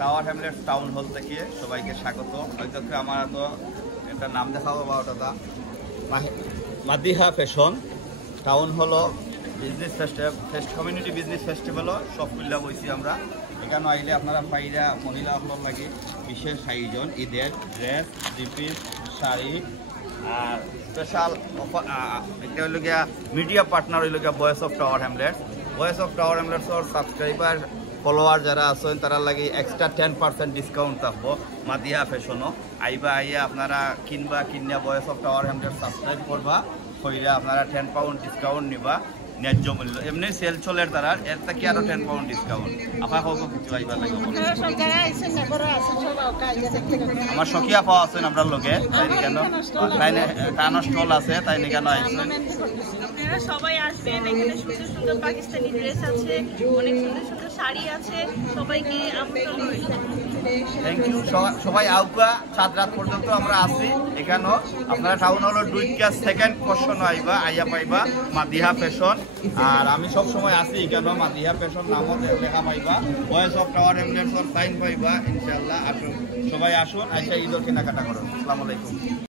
Tower Hamlets town hall থেকে সবাইকে স্বাগত। হয়তো আমার তো একটা নাম দেখাবো বা ওটা মাদিহা ফ্যাশন টাউন হলো বিজনেস ফেস্ট কমিউনিটি বিজনেস ফেস্টিভ্যালও সব খুললা বইছি আমরা। এখানে আইলে আপনারা পাইরা মহিলা আপনার লাগে বিশেষ আয়োজন ঈদের ড্রেস, থ্রি-পিস, শাড়ি আর স্পেশাল একটা হইল গিয়া মিডিয়া পার্টনার হইল গিয়া voice of Tower Hamlets. Voice of Tower হ্যামলেটসর সাবস্ক্রাইবার ফলোয়ার যারা আছেন তারা লাগে এক্সট্রা 10% ডিসকাউন্ট থাকবো মাদিহা ফ্যাশনও। আইবা আইয়া আপনারা কিনবা voice of Tower Hamlets subscribe করবা কইরা আপনারা 10 পাউন্ড ডিসকাউন্ট নিবা ন্যায্য মূল্য। এমনি সেল চলের তারা এর থেকে আরো 10 পাউন্ড ডিসকাউন্ট। আপনার হোক কিছু আইবার লাগে আমার সখিয়া পাওয়া আছেন আপনার লোকে তাই কেন কানো স্টল আছে তাই কেন আইছেন আপনারা সবাই আসবেন। এখানে সুন্দর সুন্দর পাকিস্তানি ড্রেস আছে, অনেক সুন্দর সুন্দর শাড়ি আছে, সবাইকে আমন্ত্রণ রইল। Thank you. সবাই আউকা 7 রাত পর্যন্ত আমরা আছি এখানেও। আপনারা টাউন হলো 2টা সেকেন্ড কোশ্চন আইবা আইয়া পাইবা মাদিহা ফ্যাশন। আর আমি সব সময় আসি এখানে মাদিহা ফ্যাশন নামও লেখা পাইবা, ভয়েস অফ টাওয়ার হ্যামলেটসর সাইন পাইবা ইনশাআল্লাহ। আসুন সবাই আসুন, আইসা ঈদের কেনাকাটা করুন। আসসালামু আলাইকুম।